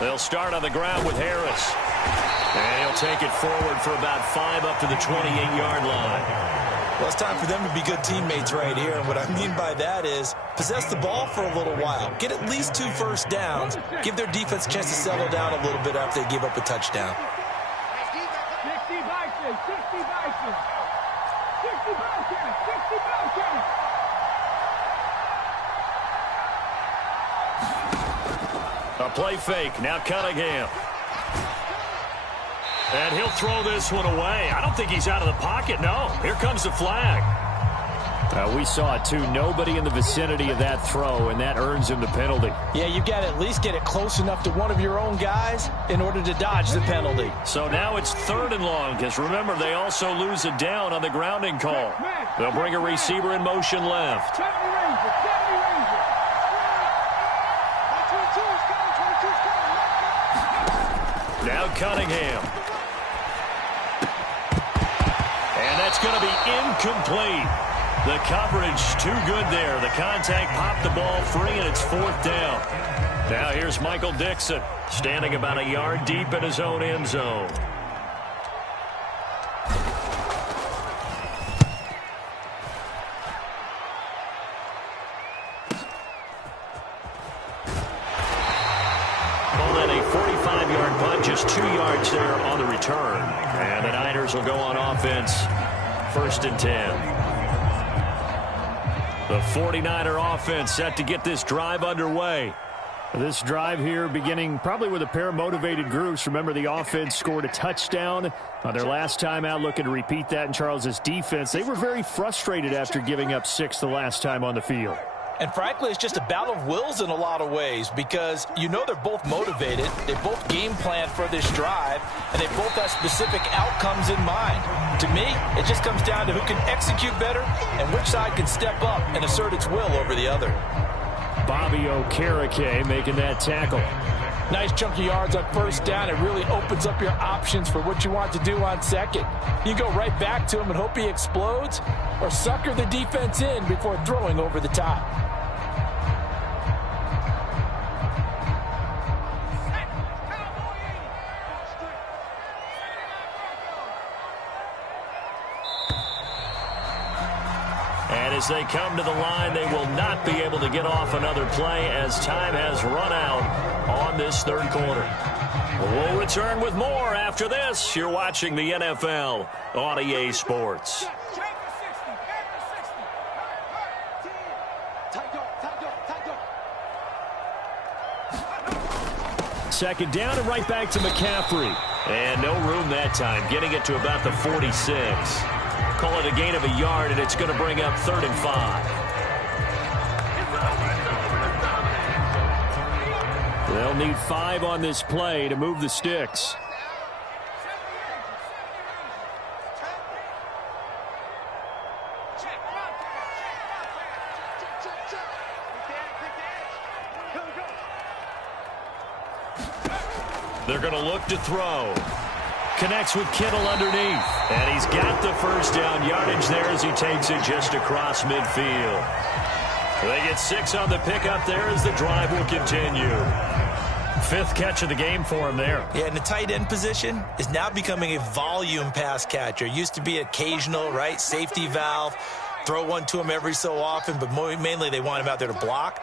They'll start on the ground with Harris. And he'll take it forward for about 5 up to the 28-yard line. Well, it's time for them to be good teammates right here. And what I mean by that is possess the ball for a little while. Get at least 2 first downs. Give their defense a chance to settle down a little bit after they give up a touchdown. A play fake. Now Cunningham. And he'll throw this one away. I don't think he's out of the pocket. No. Here comes the flag. We saw it, too. Nobody in the vicinity of that throw, and that earns him the penalty. Yeah, you've got to at least get it close enough to one of your own guys in order to dodge the penalty. So now it's 3rd and long, because remember, they also lose a down on the grounding call. They'll bring a receiver in motion left. Now Cunningham. And that's going to be incomplete. The coverage too good there. The contact popped the ball free, and it's 4th down. Now here's Michael Dixon, standing about a yard deep in his own end zone. Call that a 45-yard punt, just 2 yards there on the return. And the Niners will go on offense, 1st and 10. The 49er offense set to get this drive underway. This drive here beginning probably with a pair of motivated groups. Remember, the offense scored a touchdown on their last time out, looking to repeat that in Charles's defense. They were very frustrated after giving up 6 the last time on the field. And frankly, it's just a battle of wills in a lot of ways, because you know they're both motivated, they both game plan for this drive, and they both have specific outcomes in mind. To me, it just comes down to who can execute better and which side can step up and assert its will over the other. Bobby Okereke making that tackle. Nice chunky yards on 1st down. It really opens up your options for what you want to do on 2nd. You go right back to him and hope he explodes, or sucker the defense in before throwing over the top. And as they come to the line, they will not be able to get off another play as time has run out on this 3rd quarter. We'll return with more after this. You're watching the NFL on EA Sports. Second down and right back to McCaffrey. And no room that time, getting it to about the 46. Call it a gain of a yard, and it's going to bring up 3rd and 5. They'll need 5 on this play to move the sticks. They're going to look to throw. Connects with Kittle underneath. And he's got the 1st down yardage there as he takes it just across midfield. They get 6 on the pickup there as the drive will continue. 5th catch of the game for him there. Yeah, and the tight end position is now becoming a volume pass catcher. Used to be occasional, right? Safety valve. Throw one to him every so often, but mainly they want him out there to block.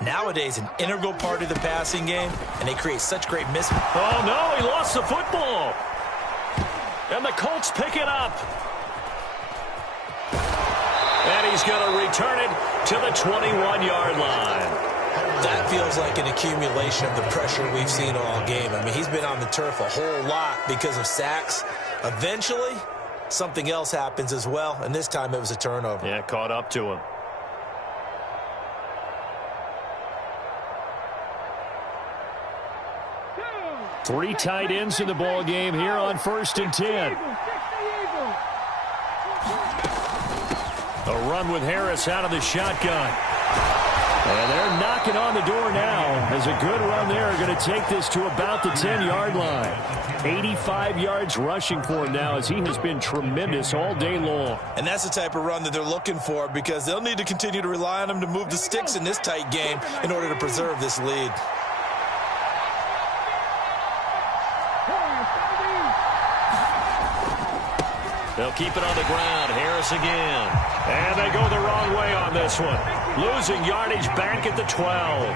Nowadays, an integral part of the passing game, and they create such great mismatch. Oh, no, he lost the football. And the Colts pick it up. And he's going to return it to the 21-yard line. That feels like an accumulation of the pressure we've seen all game. I mean, he's been on the turf a whole lot because of sacks. Eventually, something else happens as well, and this time it was a turnover. Yeah, caught up to him. Three tight ends in the ball game here on 1st and 10. A run with Harris out of the shotgun. And they're knocking on the door now as a good run there. Going to take this to about the 10-yard line. 85 yards rushing for him now as he has been tremendous all day long. And that's the type of run that they're looking for, because they'll need to continue to rely on him to move the sticks in this tight game in order to preserve this lead. They'll keep it on the ground. Harris again. And they go the wrong way on this one. Losing yardage back at the 12.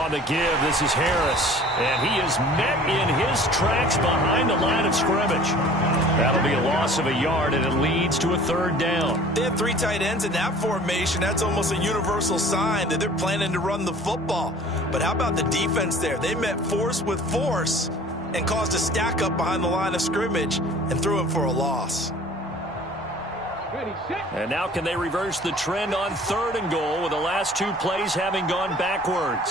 On the give, this is Harris. And he is met in his tracks behind the line of scrimmage. That'll be a loss of a yard, and it leads to a 3rd down. They have 3 tight ends in that formation. That's almost a universal sign that they're planning to run the football. But how about the defense there? They met force with force, and caused a stack up behind the line of scrimmage and threw him for a loss. And now can they reverse the trend on 3rd and goal with the last 2 plays having gone backwards?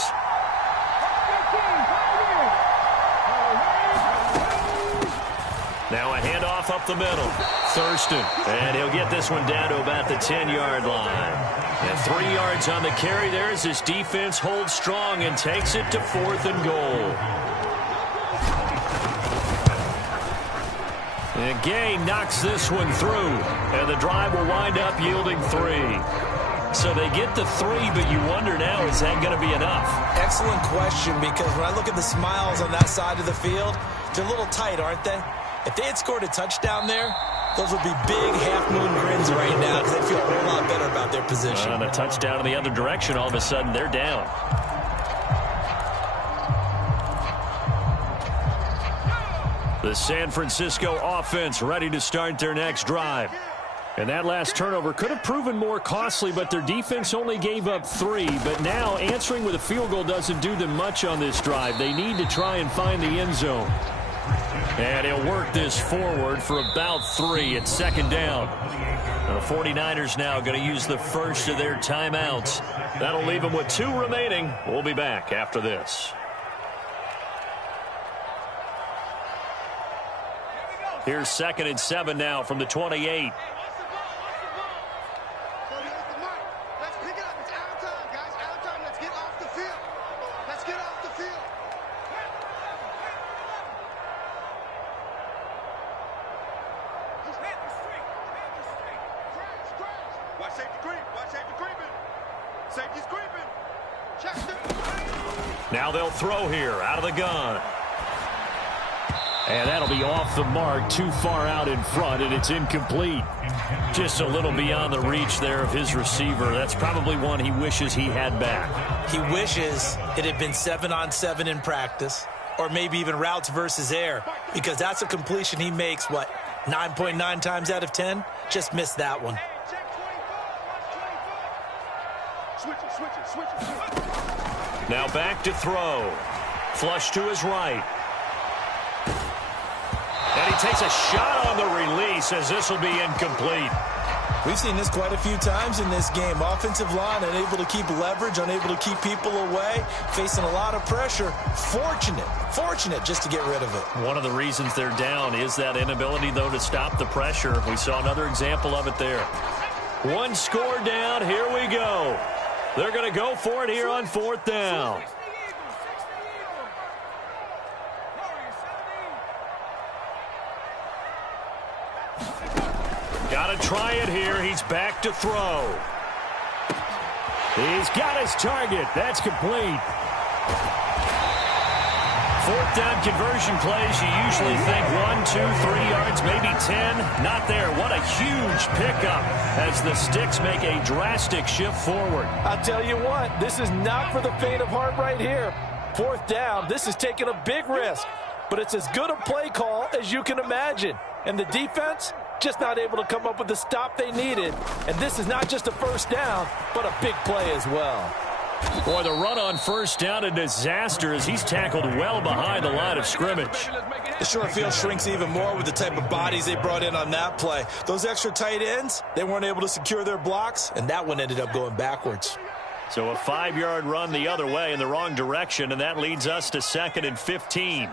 Now a handoff up the middle. Thurston, and he'll get this one down to about the 10-yard line. And 3 yards on the carry there as his defense holds strong and takes it to 4th and goal. And Gay knocks this one through, and the drive will wind up yielding 3. So they get the 3, but you wonder now, is that going to be enough? Excellent question, because when I look at the smiles on that side of the field, they're a little tight, aren't they? If they had scored a touchdown there, those would be big half-moon grins right now because they feel a whole lot better about their position. On a touchdown in the other direction, all of a sudden they're down. The San Francisco offense ready to start their next drive. And that last turnover could have proven more costly, but their defense only gave up 3. But now answering with a field goal doesn't do them much on this drive. They need to try and find the end zone. And he'll work this forward for about 3 at 2nd down. The 49ers now going to use the first of their timeouts. That'll leave them with 2 remaining. We'll be back after this. Here's 2nd and 7 now from the 28. Now they'll throw here out of the gun. And that'll be off the mark, too far out in front, and it's incomplete. Just a little beyond the reach there of his receiver. That's probably one he wishes he had back. He wishes it had been 7-on-7 in practice, or maybe even routes versus air, because that's a completion he makes, 9.9 times out of 10? Just missed that one. Now back to throw. Flush to his right. And he takes a shot on the release as this will be incomplete. We've seen this quite a few times in this game. Offensive line unable to keep leverage, unable to keep people away, facing a lot of pressure. Fortunate just to get rid of it. One of the reasons they're down is that inability, though, to stop the pressure. We saw another example of it there. 1 score down. Here we go. They're going to go for it here on 4th down. Got to try it here. He's back to throw. He's got his target. That's complete. 4th down conversion plays, you usually think 1, 2, 3 yards, maybe 10. Not there. What a huge pickup as the Sticks make a drastic shift forward. I'll tell you what, this is not for the faint of heart right here. 4th down, this is taking a big risk, but it's as good a play call as you can imagine. And the defense, just not able to come up with the stop they needed. And this is not just a 1st down, but a big play as well. Boy, the run on 1st down, a disaster as he's tackled well behind the line of scrimmage. The short field shrinks even more with the type of bodies they brought in on that play. Those extra tight ends, they weren't able to secure their blocks, and that one ended up going backwards. So a 5-yard run the other way in the wrong direction, and that leads us to 2nd and 15.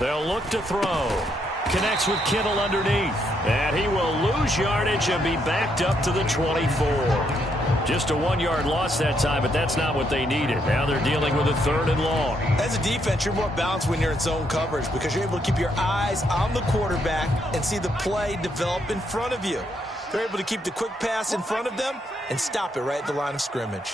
They'll look to throw. Connects with Kittle underneath. And he will lose yardage and be backed up to the 24. Just a 1-yard loss that time, but that's not what they needed. Now they're dealing with a 3rd and long. As a defense, you're more balanced when you're in zone coverage because you're able to keep your eyes on the quarterback and see the play develop in front of you. They're able to keep the quick pass in front of them and stop it right at the line of scrimmage.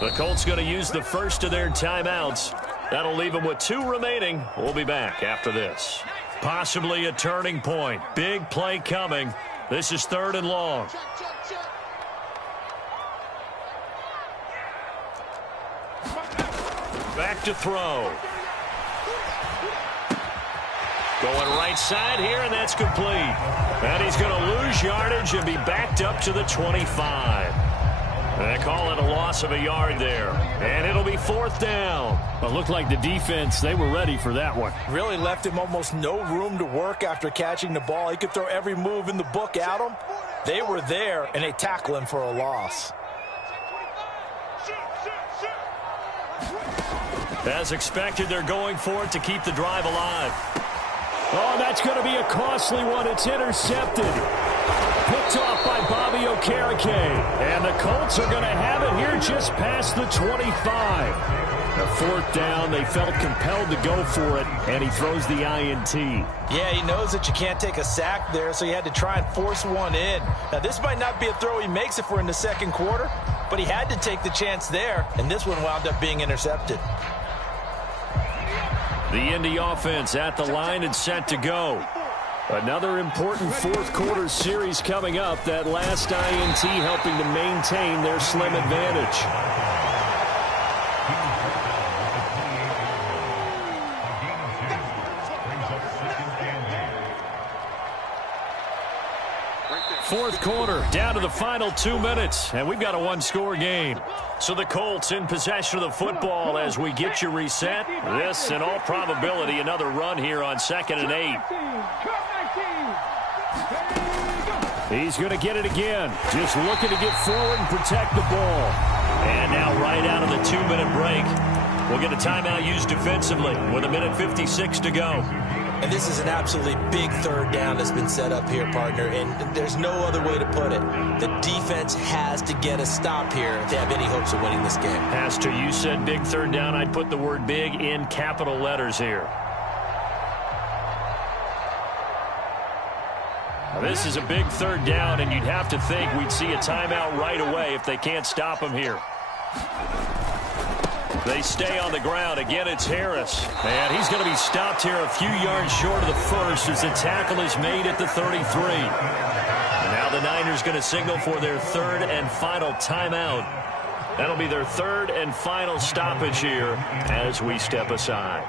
The Colts going to use the first of their timeouts. That'll leave them with 2 remaining. We'll be back after this. Possibly a turning point. Big play coming. This is 3rd and long. Back to throw. Going right side here, and that's complete. And he's going to lose yardage and be backed up to the 25. They call it a loss of a yard there. And it'll be 4th down. Well, it looked like the defense, they were ready for that one. Really left him almost no room to work after catching the ball. He could throw every move in the book at him. They were there, and they tackle him for a loss. As expected, they're going for it to keep the drive alive. Oh, that's going to be a costly one. It's intercepted. Picked off by Bobby Okereke. And the Colts are going to have it here just past the 25. A 4th down, they felt compelled to go for it, and he throws the INT. Yeah, he knows that you can't take a sack there, so he had to try and force one in. Now, this might not be a throw he makes if we're in the 2nd quarter, but he had to take the chance there, and this one wound up being intercepted. The Indy offense at the line and set to go. Another important 4th quarter series coming up. That last INT helping to maintain their slim advantage. Fourth quarter, down to the final 2 minutes, and we've got a one-score game. So the Colts in possession of the football as we get you reset. This, in all probability, another run here on 2nd and 8. He's going to get it again. Just looking to get forward and protect the ball. And now right out of the 2-minute break, we'll get a timeout used defensively with 1:56 to go. And this is an absolutely big 3rd down that's been set up here, partner, and there's no other way to put it. The defense has to get a stop here to have any hopes of winning this game. Pastor, you said big 3rd down. I'd put the word big in capital letters here. Now, this is a big 3rd down, and you'd have to think we'd see a timeout right away if they can't stop him here. They stay on the ground. Again, it's Harris. And he's going to be stopped here a few yards short of the first as the tackle is made at the 33. And now the Niners going to signal for their 3rd and final timeout. That'll be their 3rd and final stoppage here as we step aside.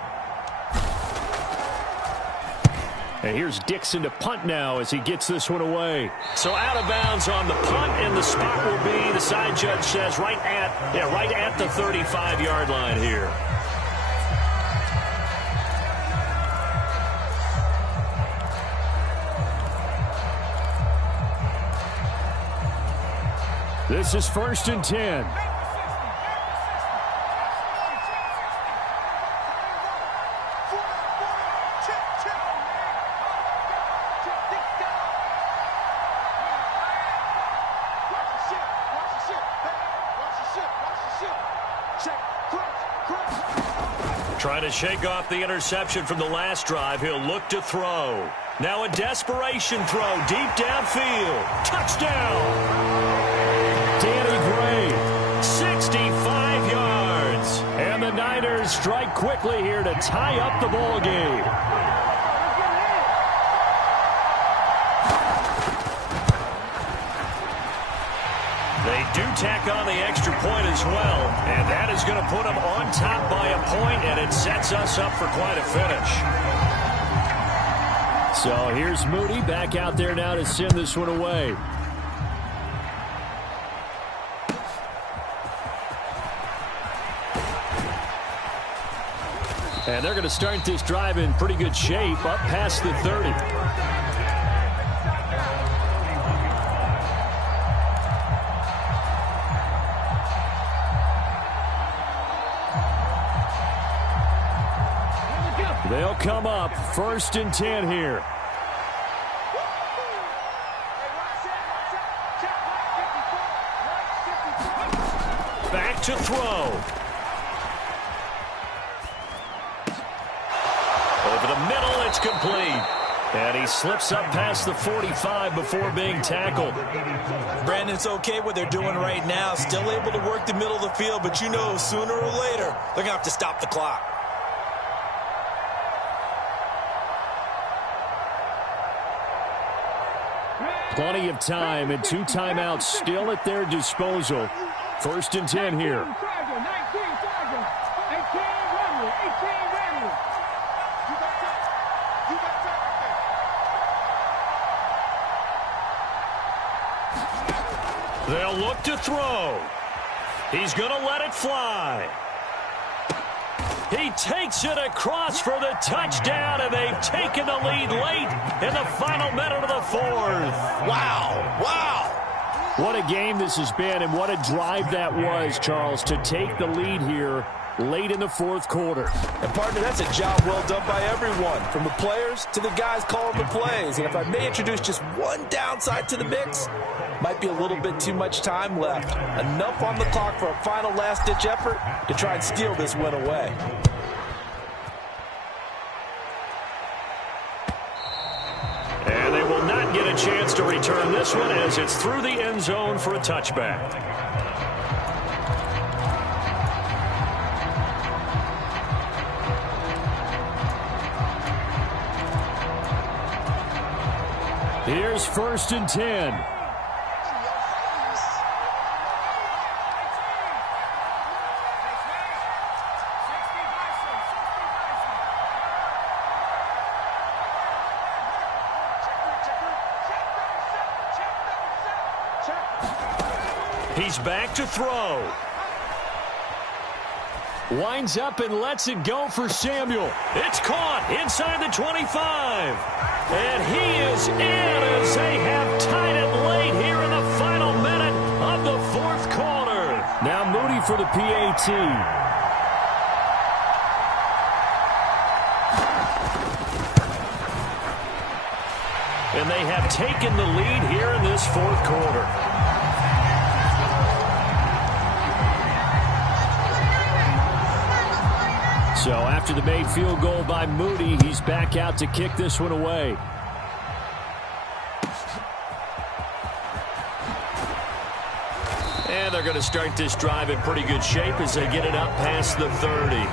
And here's Dixon to punt now as he gets this one away. So out of bounds on the punt, and the spot will be, the side judge says, right at the 35-yard line here. This is 1st and 10. Trying to shake off the interception from the last drive. He'll look to throw. Now a desperation throw deep downfield. Touchdown! Danny Gray. 65 yards. And the Niners strike quickly here to tie up the ball game. They do tack on the extra point as well, and that is going to put them on top by a point, and it sets us up for quite a finish. So here's Moody back out there now to send this one away. And they're going to start this drive in pretty good shape up past the 30. They'll come up 1st and 10 here. Back to throw. Over the middle, it's complete. And he slips up past the 45 before being tackled. Brandon, it's okay what they're doing right now. Still able to work the middle of the field, but you know sooner or later they're going to have to stop the clock. Plenty of time and 2 timeouts still at their disposal. 1st and 10 here. They'll look to throw. He's going to let it fly. He takes it across for the touchdown, and they've taken the lead late in the final minute of the fourth. Wow, wow. What a game this has been, and what a drive that was, Charles, to take the lead here late in the fourth quarter. And, partner, that's a job well done by everyone, from the players to the guys calling the plays. And if I may introduce just one downside to the mix, might be a little bit too much time left. Enough on the clock for a final last-ditch effort to try and steal this win away. And they will not get a chance to return this one as it's through the end zone for a touchback. Here's 1st and 10. He's back to throw. Winds up and lets it go for Samuel. It's caught inside the 25. And he is in as they have tied it late here in the final minute of the fourth quarter. Now Moody for the PAT. And they have taken the lead here in this fourth quarter. So after the made field goal by Moody, he's back out to kick this one away. And they're going to start this drive in pretty good shape as they get it up past the 30.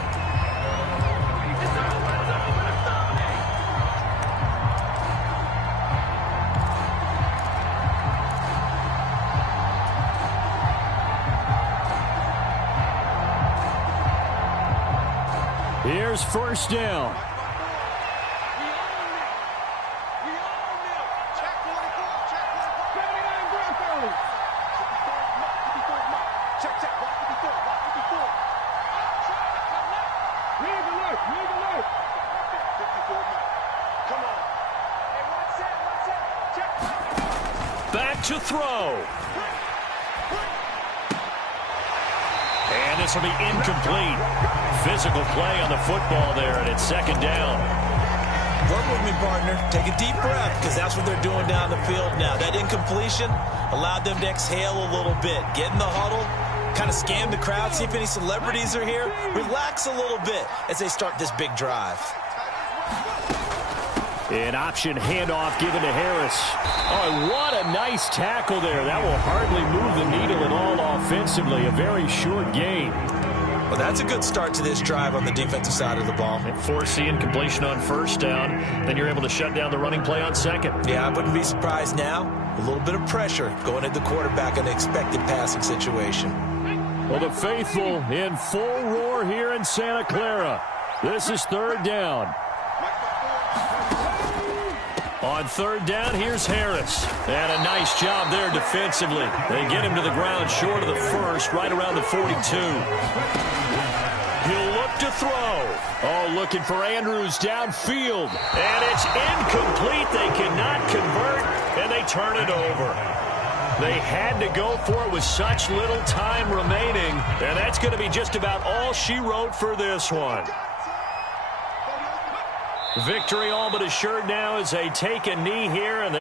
Here's 1st down. Back to throw. And this will be incomplete. Physical play on the football there, and it's 2nd down. Work with me, partner. Take a deep breath, because that's what they're doing down the field now. That incompletion allowed them to exhale a little bit. Get in the huddle, kind of scan the crowd, see if any celebrities are here. Relax a little bit as they start this big drive. An option handoff given to Harris. Oh, what a nice tackle there. That will hardly move the needle at all offensively. A very short gain. Well, that's a good start to this drive on the defensive side of the ball. And forcing completion on 1st down. Then you're able to shut down the running play on 2nd. Yeah, I wouldn't be surprised now. A little bit of pressure going at the quarterback in an expected passing situation. Well, the faithful in full roar here in Santa Clara. This is 3rd down. On 3rd down, here's Harris. And a nice job there defensively. They get him to the ground short of the 1st, right around the 42. He'll look to throw. Oh, looking for Andrews downfield. And it's incomplete. They cannot convert, and they turn it over. They had to go for it with such little time remaining, and that's going to be just about all she wrote for this one. Victory all but assured now as they take a knee here, and